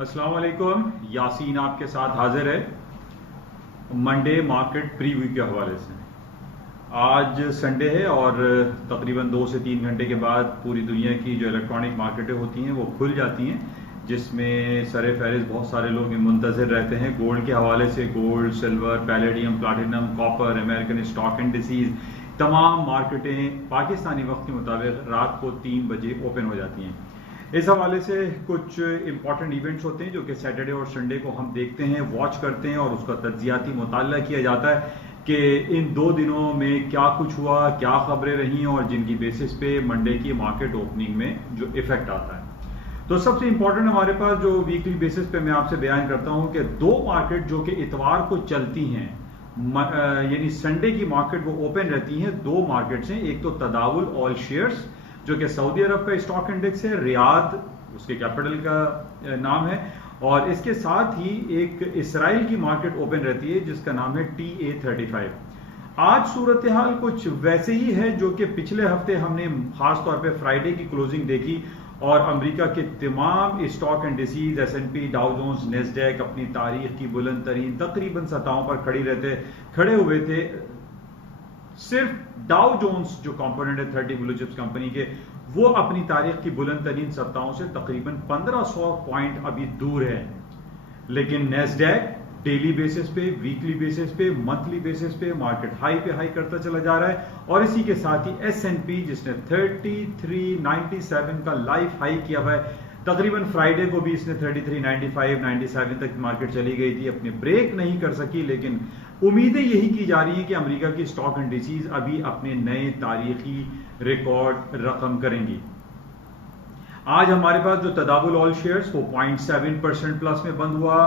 السلام علیکم، یاسین آپ کے ساتھ حاضر ہے منڈے مارکیٹ پری ویو کے حوالے سے۔ آج سنڈے ہے اور تقریباً 2 سے 3 گھنٹے کے بعد پوری دنیا کی جو الیکٹرانک مارکیٹیں ہوتی ہیں وہ کھل جاتی ہیں، جس میں سر فہرست بہت سارے لوگ منتظر رہتے ہیں گولڈ کے حوالے سے۔ Gold, silver, palladium, platinum, copper, American stock indices, تمام مارکیٹیں پاکستانی وقت کے مطابق رات کو 3 بجے اوپن ہو جاتی ہیں۔ اس حوالے سے کچھ امپورٹنٹ ایونٹس ہوتے ہیں جو کہ سیٹرڈے اور سنڈے کو ہم دیکھتے ہیں، واچ کرتے ہیں اور اس کا تجزیاتی مطالعہ کیا جاتا ہے کہ ان 2 دنوں میں کیا کچھ ہوا، کیا خبریں رہیں اور جن کی بیسس پہ منڈے کی مارکیٹ اوپننگ میں جو ایفیکٹ آتا ہے۔ تو سب سے امپورٹنٹ ہمارے پاس جو ویکلی بیسس پہ میں آپ سے بیان کرتا ہوں کہ 2 مارکیٹ جو کہ اتوار کو چلتی ہیں، یعنی سنڈے کی مارکیٹ وہ اوپن رہتی ہیں، 2 مارکیٹس ہیں۔ ایک تو تداول آل شیئرز جو کہ سعودی عرب کا اسٹاک انڈیکس ہے، ریاض اس کے کیپٹل کا نام ہے، اور اس کے ساتھ ہی ایک اسرائیل کی مارکیٹ اوپن رہتی ہے جس کا نام ہے TA35۔ آج صورتحال کچھ ویسے ہی ہے جو کہ پچھلے ہفتے ہم نے خاص طور پہ فرائیڈے کی کلوزنگ دیکھی اور امریکہ کے تمام اسٹاک انڈیسیز S&P، ڈاؤ جونز، نیسڈیک اپنی تاریخ کی بلند ترین تقریباً سطحوں پر کھڑے ہوئے تھے۔ صرف ڈاؤ جونز جو کمپوننٹ ہے 30 بلو چپس کمپنی کے، وہ اپنی تاریخ کی بلند ترین سطحوں سے تقریباً 1500 پوائنٹ ابھی دور ہے، لیکن نیسڈیک ڈیلی بیسس پہ، ویکلی بیسس پہ، منتھلی بیسس پہ مارکیٹ ہائی پہ ہائی کرتا چلا جا رہا ہے، اور اسی کے ساتھ ہی S&P جس نے 3397 کا لائف ہائی کیا ہوا ہے۔ تقریباً فرائیڈے کو بھی اس نے 3395 97 تک مارکیٹ چلی گئی تھی، اپنے بریک نہیں کر سکی، لیکن امیدیں یہی کی جا رہی ہیں کہ امریکہ کی اسٹاک انڈیسیز ابھی اپنے نئے تاریخی ریکارڈ رقم کریں گی۔ آج ہمارے پاس جو تداول آل شیئرز وہ 0.7% پلس میں بند ہوا۔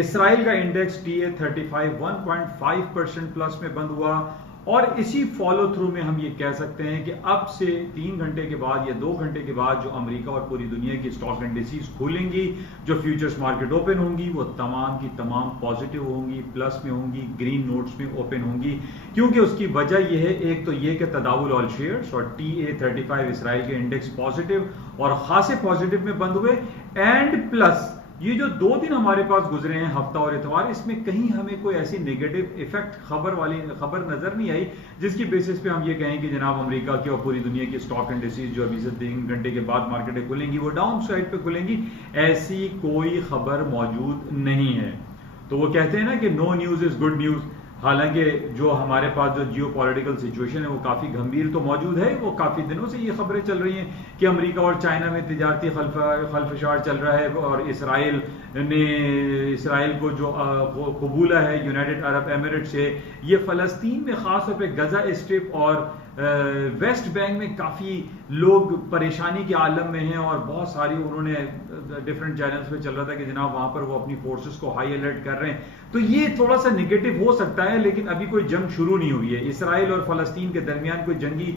اسرائیل کا انڈیکس TA35 1.5% پلس میں بند ہوا، اور اسی فالو تھرو میں ہم یہ کہہ سکتے ہیں کہ اب سے 3 گھنٹے کے بعد یا 2 گھنٹے کے بعد جو امریکہ اور پوری دنیا کی اسٹاک انڈیسیز کھولیں گی، جو فیوچرز مارکیٹ اوپن ہوں گی، وہ تمام کی تمام پازیٹیو ہوں گی، پلس میں ہوں گی، گرین نوٹس میں اوپن ہوں گی، کیونکہ اس کی وجہ یہ ہے، ایک تو یہ کہ تداول آل شیئرز اور TA35 اسرائیل کے انڈیکس پازیٹیو اور خاصے پازیٹیو میں بند ہوئے، اینڈ پلس یہ جو 2 دن ہمارے پاس گزرے ہیں، ہفتہ اور اتوار، اس میں کہیں ہمیں کوئی ایسی نیگیٹو ایفیکٹ خبر نظر نہیں آئی جس کی بیسس پہ ہم یہ کہیں کہ جناب امریکہ کی اور پوری دنیا کی اسٹاک انڈیسیز جو ابھی سے 3 گھنٹے کے بعد مارکیٹیں کھلیں گی وہ ڈاؤن سائڈ پہ کھلیں گی، ایسی کوئی خبر موجود نہیں ہے۔ تو وہ کہتے ہیں نا کہ نو نیوز از گڈ نیوز، حالانکہ جو ہمارے پاس جو جیو پولیٹیکل سچویشن ہے وہ کافی گھمبیر تو موجود ہے۔ وہ کافی دنوں سے یہ خبریں چل رہی ہیں کہ امریکہ اور چائنا میں تجارتی خلفشار چل رہا ہے، اور اسرائیل کو جو قبولہ ہے یونائٹڈ عرب ایمریٹ سے، یہ فلسطین میں خاص طور پہ غزہ اسٹرپ اور ویسٹ بینک میں کافی لوگ پریشانی کے عالم میں ہیں، اور بہت ساری انہوں نے ڈفرینٹ چینلز پہ چل رہا تھا کہ جناب وہاں پر وہ اپنی فورسز کو ہائی الرٹ کر رہے ہیں۔ تو یہ تھوڑا سا نگیٹو ہو سکتا ہے، لیکن ابھی کوئی جنگ شروع نہیں ہوئی ہے۔ اسرائیل اور فلسطین کے درمیان کوئی جنگی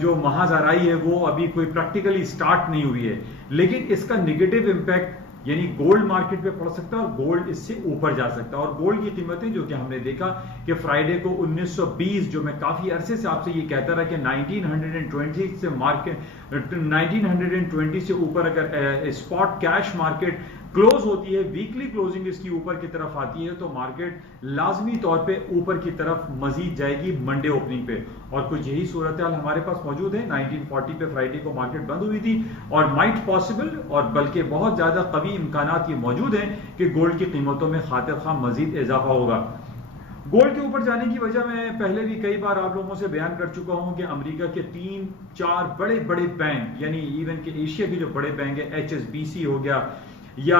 جو محاذ آرائی ہے وہ ابھی کوئی پریکٹیکلی سٹارٹ نہیں ہوئی ہے، لیکن اس کا نگیٹو امپیکٹ یعنی گولڈ مارکیٹ پہ پڑ سکتا ہے، اور گولڈ اس سے اوپر جا سکتا ہے۔ اور گولڈ کی قیمتیں جو کہ ہم نے دیکھا کہ فرائیڈے کو 1920، جو میں کافی عرصے سے آپ سے یہ کہتا رہا کہ 1920 سے مارکیٹ 1920 سے اوپر اگر اسپاٹ کیش مارکیٹ کلوز ہوتی ہے، ویکلی کلوزنگ اس کی اوپر کی طرف آتی ہے، تو مارکیٹ لازمی طور پہ اوپر کی طرف مزید جائے گی منڈے اوپننگ پہ، اور کچھ یہی صورتحال ہمارے پاس موجود ہے۔ 1940 پہ فرائیڈے کو مارکیٹ بند ہوئی تھی، اور مائٹ پاسبل اور بلکہ بہت زیادہ قوی امکانات یہ موجود ہیں کہ گولڈ کی قیمتوں میں خاطر خواہ مزید اضافہ ہوگا۔ گولڈ کے اوپر جانے کی وجہ میں پہلے بھی کئی بار آپ لوگوں سے بیان کر چکا ہوں کہ امریکہ کے 3-4 بڑے بینک، یعنی ایون کہ ایشیا کے جو بڑے بینک ہے، HSBC ہو گیا، یا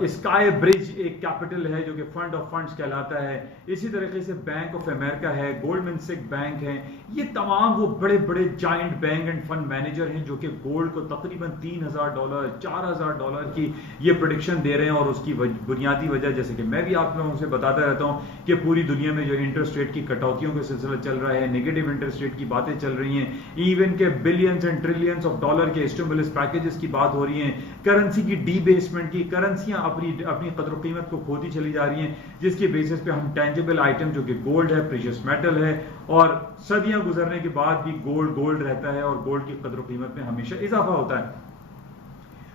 اسکائی برج ایک کیپٹل ہے جو کہ فنڈ آف فنڈز کہلاتا ہے، اسی طریقے سے بینک آف امریکہ ہے، گولڈمن سیک بینک ہے، یہ تمام وہ بڑے بڑے giant bank and fund manager ہیں جو کہ گولڈ کو تقریباً $3000 $4000 کی یہ پریڈکشن دے رہے ہیں، اور اس کی بنیادی وجہ جیسے کہ میں بھی آپ لوگوں سے بتاتا رہتا ہوں کہ پوری دنیا میں جو انٹرسٹ ریٹ کی کٹوتیوں کا سلسلہ چل رہا ہے، نیگیٹو انٹرسٹ ریٹ کی باتیں چل رہی ہیں، ایون کہ billions and trillions of dollar کے اسٹیمولس پیکیجز کی بات ہو رہی ہیں، کرنسی کی ڈی بیسمنٹ کی، کرنسیاں اپنی قدر و قیمت کو کھوتی چلی جا رہی ہیں، جس کی بیسس پہ ہم ٹینجیبل آئٹم جو کہ گولڈ ہے، پریشیس میٹل ہے، اور صدیاں گزرنے کے بعد بھی گولڈ رہتا ہے، اور گولڈ کی قدر و قیمت میں ہمیشہ اضافہ ہوتا ہے۔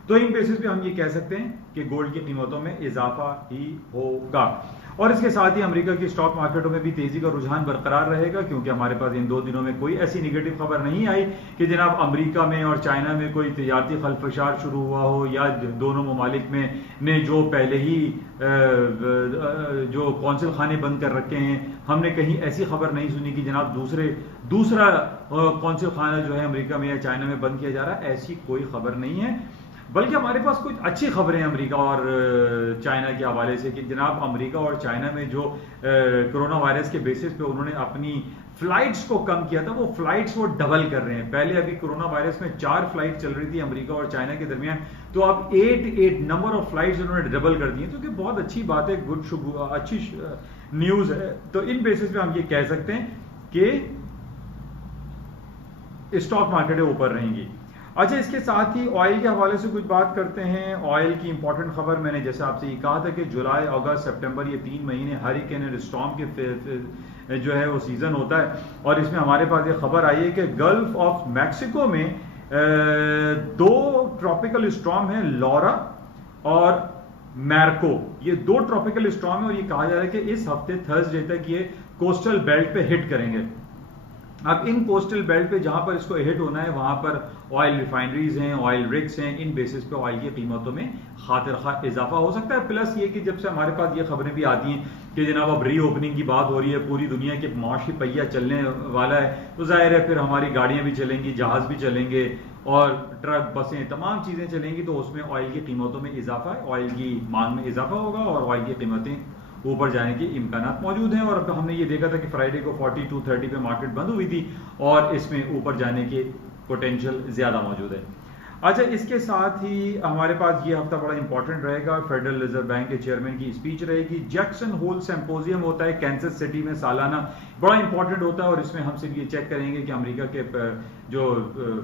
تو ان بیسس پہ ہم یہ کہہ سکتے ہیں کہ گولڈ کی قیمتوں میں اضافہ ہی ہوگا. اور اس کے ساتھ ہی امریکہ کی اسٹاک مارکیٹوں میں بھی تیزی کا رجحان برقرار رہے گا, کیونکہ ہمارے پاس ان 2 دنوں میں کوئی ایسی نگیٹو خبر نہیں آئی کہ جناب امریکہ میں اور چائنا میں کوئی تجارتی خلفشار شروع ہوا ہو, یا دونوں ممالک میں نے جو پہلے ہی جو قونصل خانے بند کر رکھے ہیں, ہم نے کہیں ایسی خبر نہیں سنی کہ جناب دوسرا قونصل خانہ جو ہے امریکہ میں یا چائنا میں بند کیا جا رہا ہے. ایسی کوئی خبر نہیں ہے, بلکہ ہمارے پاس کچھ اچھی خبریں ہیں امریکہ اور چائنا کے حوالے سے کہ جناب امریکہ اور چائنا میں جو کرونا وائرس کے بیسس پہ انہوں نے اپنی فلائٹس کو کم کیا تھا, وہ فلائٹس وہ ڈبل کر رہے ہیں. پہلے ابھی کرونا وائرس میں 4 فلائٹ چل رہی تھی امریکہ اور چائنا کے درمیان, تو اب 8 نمبر آف فلائٹس انہوں نے ڈبل کر دی ہیں, تو کہ بہت اچھی بات ہے, اچھی نیوز ہے. تو ان بیسس پہ ہم یہ کہہ سکتے ہیں کہ اسٹاک مارکیٹیں اوپر رہیں گی. اچھا, اس کے ساتھ ہی آئل کے حوالے سے کچھ بات کرتے ہیں. آئل کی امپورٹنٹ خبر میں نے جیسے آپ سے یہ کہا تھا کہ جولائی, اگست, سپٹمبر یہ 3 مہینے ہریکین اور اسٹارم کے جو ہے وہ سیزن ہوتا ہے, اور اس میں ہمارے پاس یہ خبر آئی ہے کہ گلف آف میکسیکو میں 2 ٹراپیکل اسٹارم ہیں, لورا اور میرکو. یہ 2 ٹراپیکل اسٹارم ہیں اور یہ کہا جا رہا ہے کہ اس ہفتے تھرسڈے تک یہ کوسٹل بیلٹ پہ ہٹ کریں گے. اب ان کوسٹل بیلٹ پہ جہاں پر اس کو ہٹ ہونا ہے وہاں پر آئل ریفائنریز ہیں, آئل رگس ہیں, ان بیسس پہ آئل کی قیمتوں میں خاطر خواہ اضافہ ہو سکتا ہے. پلس یہ کہ جب سے ہمارے پاس یہ خبریں بھی آتی ہیں کہ جناب اب ری اوپننگ کی بات ہو رہی ہے, پوری دنیا کے معاشی پہیہ چلنے والا ہے, تو ظاہر ہے پھر ہماری گاڑیاں بھی چلیں گی, جہاز بھی چلیں گے, اور ٹرک, بسیں, تمام چیزیں چلیں گی, تو اس میں آئل کی قیمتوں میں اضافہ ہے, آئل کی مانگ میں اضافہ ہوگا اور آئل کی قیمتیں اوپر جانے کے امکانات موجود ہیں. اور اب ہم نے یہ دیکھا تھا کہ فرائیڈے کو 42.30 پہ مارکیٹ بند ہوئی تھی اور اس میں اوپر جانے کے پوٹینشیل زیادہ موجود ہے. اچھا, اس کے ساتھ ہی ہمارے پاس یہ ہفتہ بڑا امپورٹنٹ رہے گا. فیڈرل ریزرو بینک کے چیئرمین کی اسپیچ رہے گی. جیکسن ہول سمپوزیم ہوتا ہے کینسس سٹی میں سالانہ, بڑا امپورٹنٹ ہوتا ہے, اور اس میں ہم صرف یہ چیک کریں گے کہ امریکہ کے جو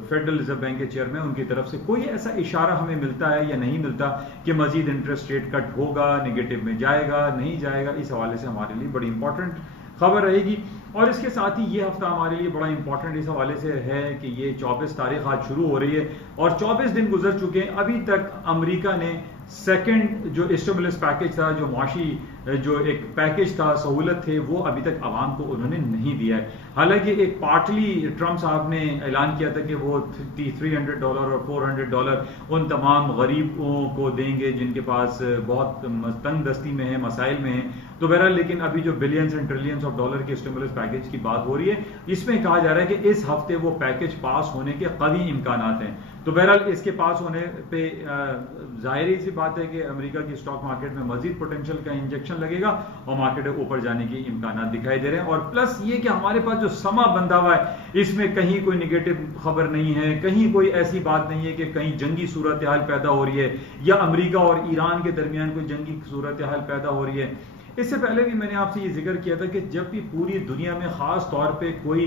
فیڈرل ریزرو بینک کے چیئرمین ان کی طرف سے کوئی ایسا اشارہ ہمیں ملتا ہے یا نہیں ملتا کہ مزید انٹرسٹ ریٹ کٹ ہوگا, نگیٹو میں جائے گا, نہیں جائے گا. اس حوالے سے ہمارے لیے بڑی امپورٹنٹ خبر رہے گی. اور اس کے ساتھ ہی یہ ہفتہ ہمارے لیے بڑا امپورٹنٹ اس حوالے سے ہے کہ یہ 24 تاریخ آج شروع ہو رہی ہے اور 24 دن گزر چکے ہیں, ابھی تک امریکہ نے سیکنڈ جو اسٹیمولس پیکج تھا, جو معاشی جو ایک پیکج تھا, سہولت تھے, وہ ابھی تک عوام کو انہوں نے نہیں دیا ہے. حالانکہ ایک پارٹلی ٹرمپ صاحب نے اعلان کیا تھا کہ وہ $300 اور $400 ان تمام غریبوں کو دیں گے جن کے پاس بہت تنگ دستی میں ہیں, مسائل میں ہیں. تو بہرحال لیکن ابھی جو billions and trillions of dollar کے اسٹیمولس پیکج کی بات ہو رہی ہے, اس میں کہا جا رہا ہے کہ اس ہفتے وہ پیکج پاس ہونے کے قوی امکانات ہیں. تو بہرحال اس کے پاس ہونے پہ ظاہری سی بات ہے کہ امریکہ کی اسٹاک مارکیٹ میں مزید پوٹینشیل کا انجیکشن لگے گا اور مارکیٹ اوپر جانے کے امکانات دکھائی دے رہے ہیں. اور پلس یہ کہ ہمارے پاس جو سما بندھا ہوا ہے اس میں کہیں کوئی نگیٹو خبر نہیں ہے, کہیں کوئی ایسی بات نہیں ہے کہ کہیں جنگی صورتحال پیدا ہو رہی ہے یا امریکہ اور ایران کے درمیان کوئی جنگی صورتحال پیدا ہو رہی ہے. اس سے پہلے بھی میں نے آپ سے یہ ذکر کیا تھا کہ جب بھی پوری دنیا میں خاص طور پہ کوئی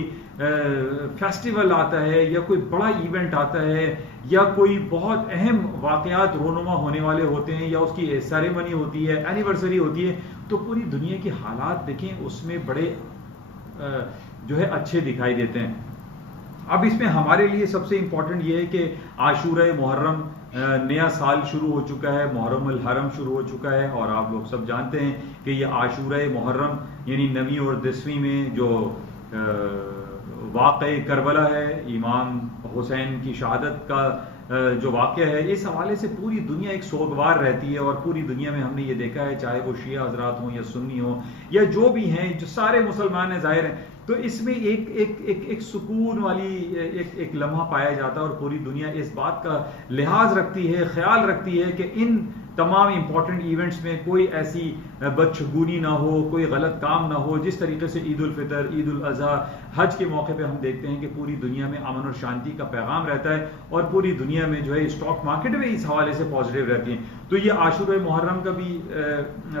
فیسٹیول آتا ہے یا کوئی بڑا ایونٹ آتا ہے یا کوئی بہت اہم واقعات رونما ہونے والے ہوتے ہیں یا اس کی سیریمنی ہوتی ہے, اینیورسری ہوتی ہے, تو پوری دنیا کے حالات دیکھیں اس میں بڑے جو ہے اچھے دکھائی دیتے ہیں. اب اس میں ہمارے لیے سب سے امپورٹنٹ یہ ہے کہ عاشورہ محرم, نیا سال شروع ہو چکا ہے, محرم الحرم شروع ہو چکا ہے, اور آپ لوگ سب جانتے ہیں کہ یہ عاشورہ محرم یعنی 9ویں اور 10ویں میں جو واقع کربلا ہے, امام حسین کی شہادت کا جو واقعہ ہے, اس حوالے سے پوری دنیا ایک سوگوار رہتی ہے. اور پوری دنیا میں ہم نے یہ دیکھا ہے, چاہے وہ شیعہ حضرات ہوں یا سنی ہوں یا جو بھی ہیں, جو سارے مسلمان ہیں ظاہر ہیں, تو اس میں ایک سکون والی ایک لمحہ پایا جاتا ہے اور پوری دنیا اس بات کا لحاظ رکھتی ہے, خیال رکھتی ہے کہ ان تمام امپورٹنٹ ایونٹس میں کوئی ایسی بدشگونی نہ ہو, کوئی غلط کام نہ ہو. جس طریقے سے عید الفطر, عید الاضحیٰ, حج کے موقع پہ ہم دیکھتے ہیں کہ پوری دنیا میں امن اور شانتی کا پیغام رہتا ہے اور پوری دنیا میں جو ہے اسٹاک مارکیٹ میں اس حوالے سے پازیٹیو رہتی ہیں. تو یہ عاشورہ محرم کا بھی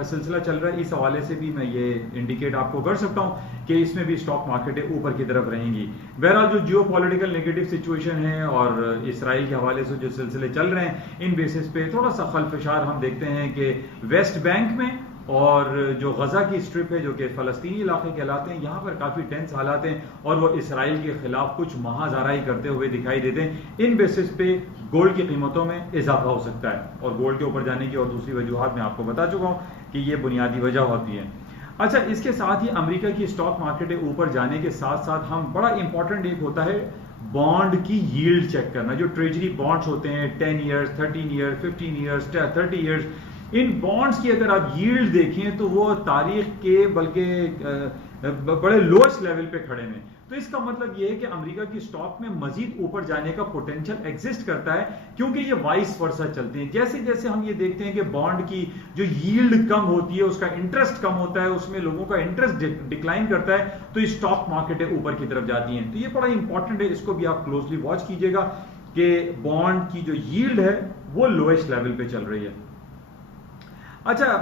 سلسلہ چل رہا ہے, اس حوالے سے بھی میں یہ انڈیکیٹ آپ کو کر سکتا ہوں کہ اس میں بھی اسٹاک مارکیٹیں اوپر کی طرف رہیں گی. بہرحال جو جیو پولیٹیکل نگیٹو سچویشن ہے اور اسرائیل کے حوالے سے جو سلسلے چل رہے ہیں, ان بیسس پہ تھوڑا سا خلفشار ہم دیکھتے ہیں کہ ویسٹ بینک میں اور جو غزہ کی اسٹرپ ہے جو کہ فلسطینی علاقے کہلاتے ہیں, یہاں پر کافی ٹینس حالات ہیں اور وہ اسرائیل کے خلاف کچھ محاذ آرائی کرتے ہوئے دکھائی دیتے ہیں. ان بیسس پہ گولڈ کی قیمتوں میں اضافہ ہو سکتا ہے. اور گولڈ کے اوپر جانے کی اور دوسری وجوہات میں آپ کو بتا چکا ہوں کہ یہ بنیادی وجہ ہوتی ہے. اچھا, اس کے ساتھ ہی امریکہ کی اسٹاک مارکیٹ اوپر جانے کے ساتھ ساتھ ہم بڑا امپورٹنٹ ایک ہوتا ہے بانڈ کی ییلڈ چیک کرنا. جو ٹریجری بانڈز ہوتے ہیں 10 ایئرز 13 ایئرز 15 ایئرز 30 ایئرز, ان بانڈز کی اگر آپ ییلڈ دیکھیں تو وہ تاریخ کے بلکہ بڑے لوئسٹ لیول پہ کھڑے ہیں. تو اس کا مطلب یہ ہے کہ امریکہ کی اسٹاک میں مزید اوپر جانے کا پوٹینشیل ایگزسٹ کرتا ہے, کیونکہ یہ وائس ورسا چلتے ہیں. جیسے جیسے ہم یہ دیکھتے ہیں کہ بانڈ کی جو ییلڈ کم ہوتی ہے, اس کا انٹرسٹ کم ہوتا ہے, اس میں لوگوں کا انٹرسٹ ڈکلائن کرتا ہے, تو اسٹاک مارکیٹیں اوپر کی طرف جاتی ہیں. تو یہ بڑا امپورٹنٹ ہے, اس کو بھی آپ کلوزلی واچ کیجئے گا کہ بانڈ کی جو ییلڈ ہے وہ لوئسٹ لیول پہ چل رہی ہے. اچھا,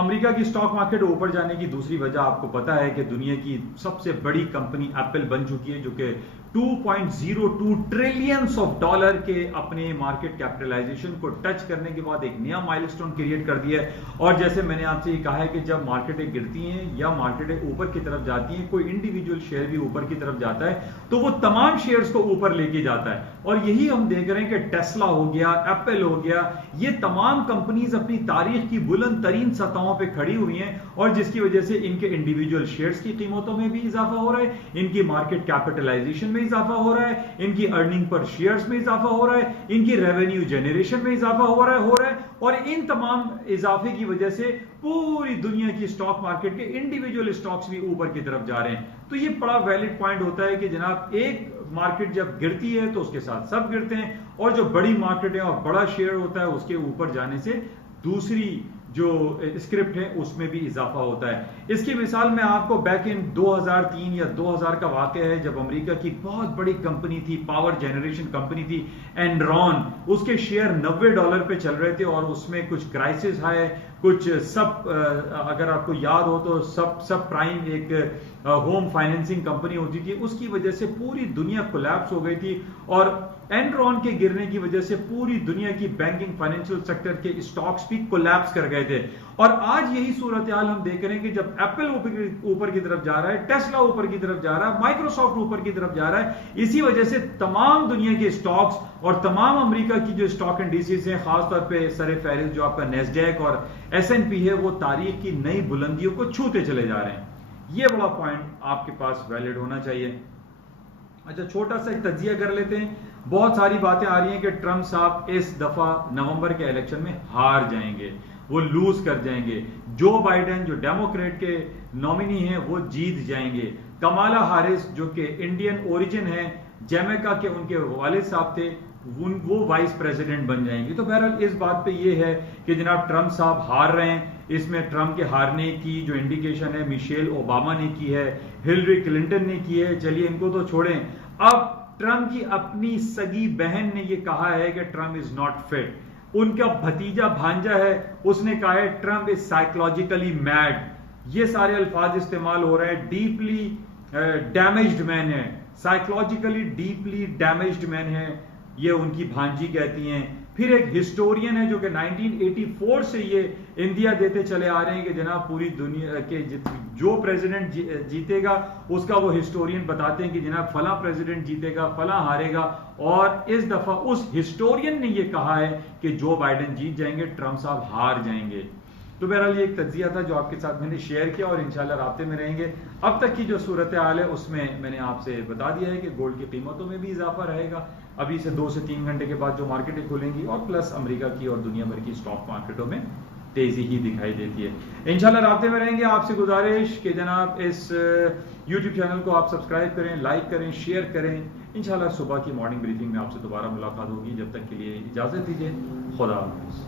امریکہ کی اسٹاک مارکیٹ اوپر جانے کی دوسری وجہ آپ کو پتا ہے کہ دنیا کی سب سے بڑی کمپنی ایپل بن چکی ہے, جو کہ 2.02 ٹریلینز آف ڈالر کے اپنے مارکیٹ کیپٹلائزیشن کو ٹچ کرنے کے بعد ایک نیا مائل سٹون کریٹ کر دیا ہے. اور جیسے میں نے آپ سے یہ کہا ہے کہ جب مارکیٹیں گرتی ہیں یا مارکیٹیں اوپر کی طرف جاتی ہیں, کوئی انڈیویجول شیئر بھی اوپر کی طرف جاتا ہے تو وہ تمام شیئرز کو اوپر لے کے جاتا ہے. اور یہی ہم دیکھ رہے ہیں کہ ٹیسلا ہو گیا, ایپل ہو گیا, یہ تمام کمپنیز اپنی تاریخ کی بلند ترین سطحوں پہ کھڑی ہوئی ہیں, اور جس کی وجہ سے ان کے انڈیویجول شیئرز کی قیمتوں میں بھی اضافہ ہو رہا ہے, ان کی مارکیٹ کیپٹلائزیشن میں اضافہ ہو رہا ہے, ان کی ارننگ پر شیئرز میں اضافہ ہو رہا ہے, ان کی ریونیو جنریشن میں اضافہ ہو رہا ہے. اور ان تمام اضافے کی وجہ سے پوری دنیا کی اسٹاک مارکیٹ کے انڈیویجول اسٹاکس بھی اوپر کی طرف جا رہے ہیں. تو یہ بڑا ویلڈ پوائنٹ ہوتا ہے کہ جناب ایک مارکیٹ جب گرتی ہے تو اس کے ساتھ سب گرتے ہیں, اور جو بڑی مارکیٹ ہے اور بڑا شیئر ہوتا ہے اس کے اوپر جانے سے دوسری جو اسکرپٹ ہے اس میں بھی اضافہ ہوتا ہے. اس کی مثال میں آپ کو بیک ان 2003 یا 2000 کا واقعہ ہے, جب امریکہ کی بہت بڑی کمپنی تھی, پاور جنریشن کمپنی تھی اینرون, اس کے شیئر $90 پہ چل رہے تھے, اور اس میں کچھ کرائسس آئے, کچھ اگر آپ کو یاد ہو تو سب پرائم ایک ہوم فائنینسنگ کمپنی ہوتی تھی, اس کی وجہ سے پوری دنیا کولیپس ہو گئی تھی, اور اینرون کے گرنے کی وجہ سے پوری دنیا کی بینکنگ فائنینشیل سیکٹر کے اسٹاکس بھی کولیپس کر گئے تھے. اور آج یہی صورتحال ہم دیکھ رہے ہیں کہ جب ایپل اوپر کی طرف جا رہا ہے, ٹیسلا اوپر کی طرف جا رہا ہے, مائکروسافٹ اوپر کی طرف جا رہا ہے, اسی وجہ سے تمام دنیا کے اسٹاکس اور تمام امریکہ کی جو اسٹاک انڈیسز ہیں, خاص طور پہ سر فہرست جو آپ کا نیسڈیک اور S&P ہے, وہ تاریخ کی نئی بلندیوں کو چھوتے چلے جا رہے ہیں. یہ بڑا پوائنٹ آپ کے پاس ویلڈ ہونا چاہیے. اچھا, چھوٹا سا ایک تجزیہ کر لیتے ہیں. بہت ساری باتیں آ رہی ہیں کہ ٹرمپ صاحب اس دفعہ نومبر کے الیکشن میں ہار جائیں گے, وہ لوز کر جائیں گے. جو بائیڈن جو ڈیموکریٹ کے نومینی ہیں وہ جیت جائیں گے. کمالا ہیرس جو کہ انڈین اوریجن ہے, جمیکا کے ان کے والد صاحب تھے, وہ وائس پریزیڈنٹ بن جائیں گے. تو بہرحال اس بات پہ یہ ہے کہ جناب ٹرمپ صاحب ہار رہے ہیں. اس میں ٹرمپ کے ہارنے کی جو انڈیکیشن ہے میشیل اوباما نے کی ہے, ہلری کلنٹن نے کی ہے. چلیے ان کو تو چھوڑیں. اب ٹرمپ کی اپنی سگی بہن نے یہ کہا ہے کہ ٹرمپ از ناٹ فٹ. ان کا بھتیجا بھانجا ہے, اس نے کہا ہے ٹرمپ از سائیکولوجیکلی میڈ. یہ سارے الفاظ استعمال ہو رہے ہیں. ڈیپلی ڈیمیجڈ مین ہے, سائیکولوجیکلی ڈیپلی ڈیمیجڈ مین ہے, یہ ان کی بھانجی کہتی ہیں. پھر ایک ہسٹورین ہے جو کہ 1984 سے یہ انڈیا دیتے چلے آ رہے ہیں کہ جناب پوری دنیا کے جو پریزیڈنٹ جیتے گا اس کا وہ ہسٹورین بتاتے ہیں کہ جناب فلاں پریزیڈنٹ جیتے گا, فلاں ہارے گا. اور اس دفعہ اس ہسٹورین نے یہ کہا ہے کہ جو بائیڈن جیت جائیں گے, ٹرمپ صاحب ہار جائیں گے. تو بہرحال یہ ایک تجزیہ تھا جو آپ کے ساتھ میں نے شیئر کیا, اور انشاءاللہ رابطے میں رہیں گے. اب تک کی جو صورتحال ہے اس میں نے آپ سے بتا دیا ہے کہ گولڈ کی قیمتوں میں بھی اضافہ رہے گا ابھی سے 2 سے 3 گھنٹے کے بعد جو مارکیٹیں کھلیں گی, اور پلس امریکہ کی اور دنیا بھر کی اسٹاک مارکیٹوں میں تیزی ہی دکھائی دیتی ہے. انشاءاللہ رابطے میں رہیں گے. آپ سے گزارش کہ جناب اس یوٹیوب چینل کو آپ سبسکرائب کریں, لائک کریں, شیئر کریں. انشاءاللہ صبح کی مارننگ بریفنگ میں آپ سے دوبارہ ملاقات ہوگی. جب تک کے لیے اجازت دیجیے. خدا حافظ.